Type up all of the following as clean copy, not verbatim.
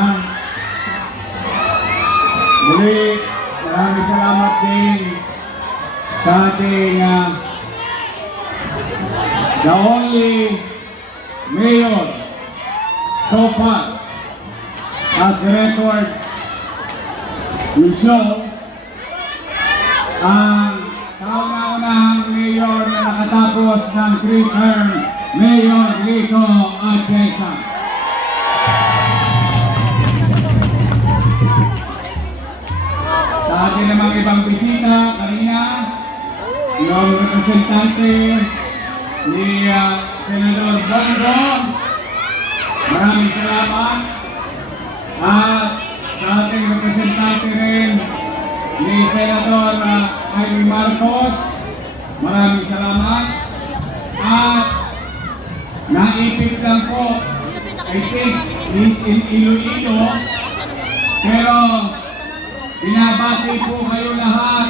ha. Muli, maraming salamat din sa ating the only mayor so far as record will show ang kauna-unahang mayor na nakatapos ng 3-term, Mayor Lito Atienza. Sa ating namang ibang bisita kanina, yung representante ni Senador Bongo, maraming salamat. At sa ating representante rin ni Senador Jaime Marcos, maraming salamat. At naipit lang po, I think is in Iloilo, pero binabati po kayo lahat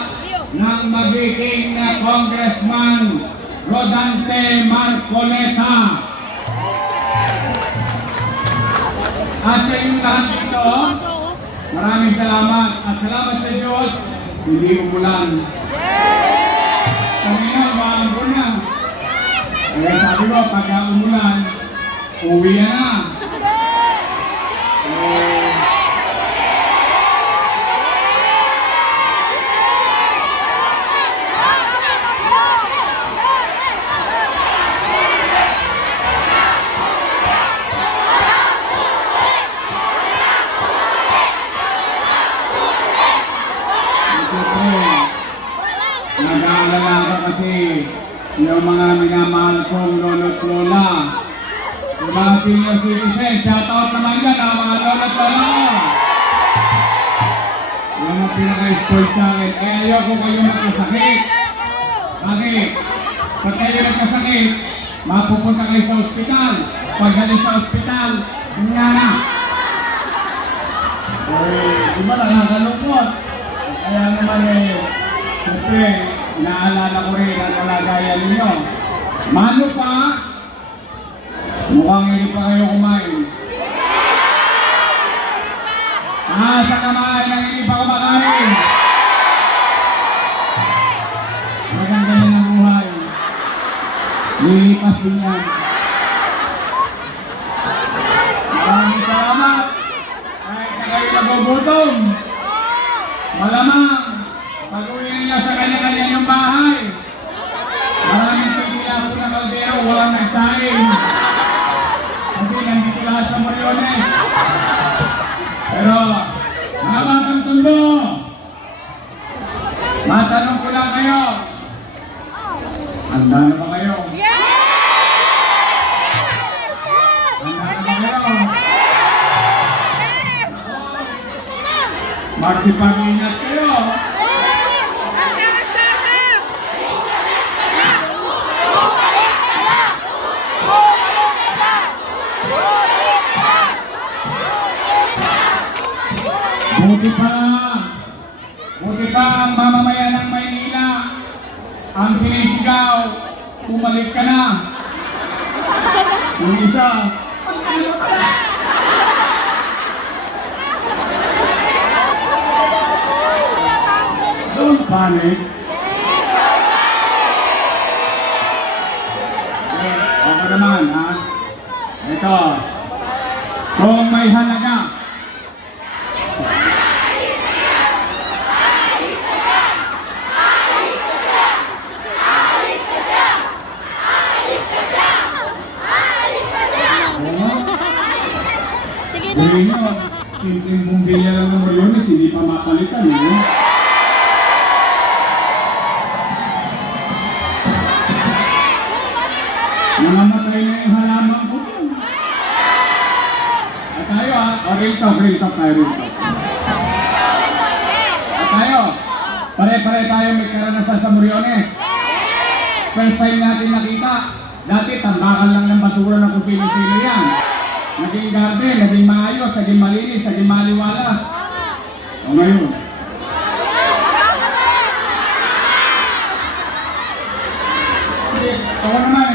ng magiging Congressman Rodante Marcoleta. At sa inyong lahat dito, maraming salamat at salamat sa Diyos, hindi umulan. Kanina, maambon na. Kaya sabi ko, pagka umulan, uwi na. Nag-aalala ko kasi yung mga minamahal kong lolo't lola, yung mga senior citizen, shoutout naman yan ang mga lolo't lola ko. Yan ang pinaka-spoiled sa akin. Eh ayoko kayo magkasakit. Bakit? Pag kayo nagkasakit, mapupunta kayo sa ospital. Pag galing sa ospital, nga na. Eh, iba nakakalungkot. Kaya naman siyempre, naalala ko rin ang kalagayan ninyo. Mano pa, mukhang hindi pa kayo kumain. Sa kamain ang hindi pa kumakain. Maganda yan ang buhay. Lilipas din yan. Maraming salamat. Kahit na kayo nagugutom, malamang pag-uwi ninyo sa kanya-kanya yung bahay. Maraming pipila po ng kaldero, walang nagsaing. Kasi nandito lahat sa Moriones. Pero, mga batang tundo, matanong ko lang kayo. Handa na ba kayo? Handa na ba kayo? Magsipag-ingat kayo. Buti pa ang mamamayan ng Maynila ang sinisigaw, bumalik ka na. Yung isa, don't panic. Ako naman, ha? Ito, kung may halaga, hindi nyo, simpleng bumbilya lang ng Moriones, hindi pa mapalitan, eh. Namamatay na yung halaman ko. At tayo, real talk tayo. At tayo, pare-pare tayo may karanasan sa Moriones. First time natin nakita, dati tambakan lang ng basura ng kung sino-sino yan. Naging garden, naging maayos, naging malinis, naging maliwalas. O ngayon, ako naman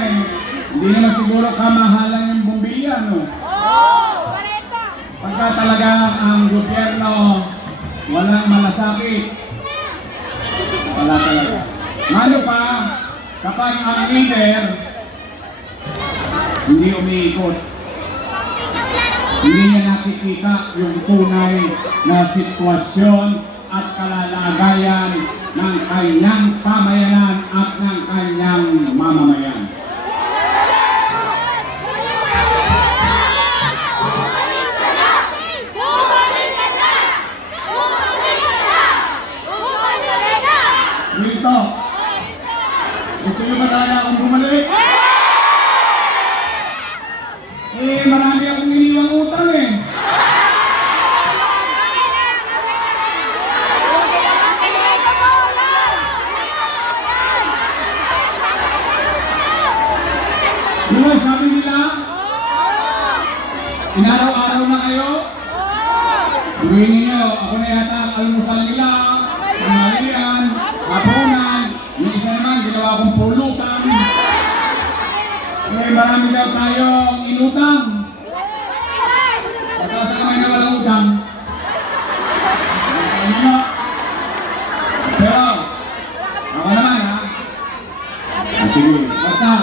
hindi naman siguro kamahalan yung bumbilya, no? Oo! Pareta! Pagka Pagka talaga ang gobyerno walang malasakit, wala talaga. Ano pa, kapag ang leader hindi umiikot, hindi niya nakikita yung tunay na sitwasyon at kalalagayan ng kanyang pamayanan at ng kanyang mamamayan. Dito, gusto niyo ba talaga akong bumalik? Marami akong iniwang utang eh. Di ba sabi nila, inaraw-araw na kayo? Tuloy ninyo, ako na yata ang almusal nila, pangalian, hapunan, yung isa naman, ginawa kong pulutan. Marami daw tayong inutang. Pagkasa naman na walang utang. Pero, ako naman ha. Sige, basta.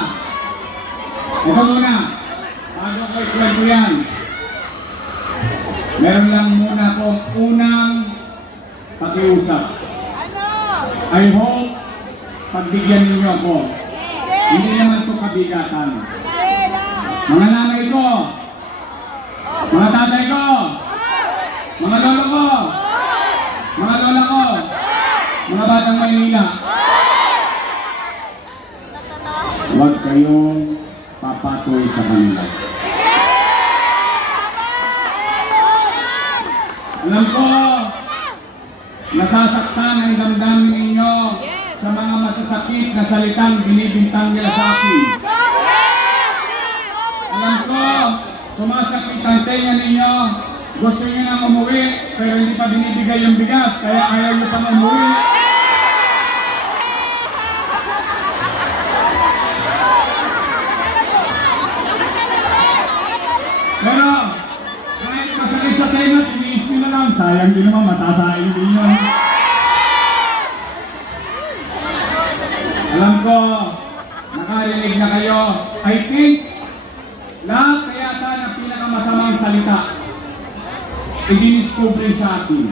Ito muna. Bago ko ikwento yan. Meron lang muna po unang pakiusap. I hope pagbigyan ninyo ako. Hindi naman ito kabigatan. Mga nanay ko, mga tatay ko, mga lolo ko, mga lola ko, mga batang Maynila. Huwag kayong papatoy sa kanila. Alam ko, nasasaktan ang damdamin ninyo sa mga masasakit na salitang binibintang nila sa akin. Alam ko, sumasakit ang tenga ninyo. Gusto nyo nang umuwi, pero hindi pa binibigay yung bigas, kaya ayaw nyo pang umuwi. Pero, kahit masakit sa tenga, tiniis nyo na lang. Sayang din naman, masasayang din yun. Alam ko, nakarinig na kayo. I think, lahat kayata ng pinakamasamang salita, i-discover sa akin.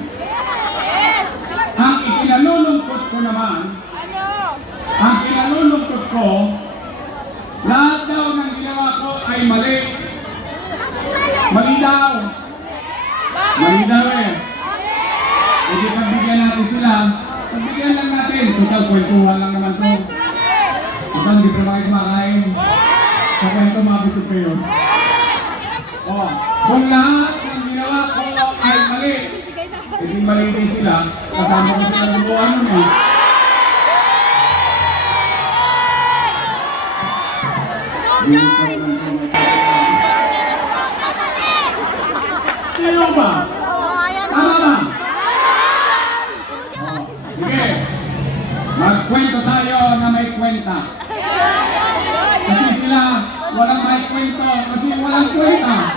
Ang ikinalulungkot ko naman, ang kinalulungkot ko, lahat daw ng ginawa ko ay mali. Mali daw. Mali daw eh. Hindi pagbigyan natin sila. Pagbigyan lang natin. Total, kwentuhan lang naman to. Total, hindi pa kayo kumakain. Sa kwento, mabusog kayo. O, kung lahat ng ginawa ko ay mali, hindi mali din sila. Kasama ko sila ng buwan nun eh. Iyo ba? Tama ba? Sige, magkwento tayo na may kwenta. Kasi sila walang may kwento kasi walang kwenta.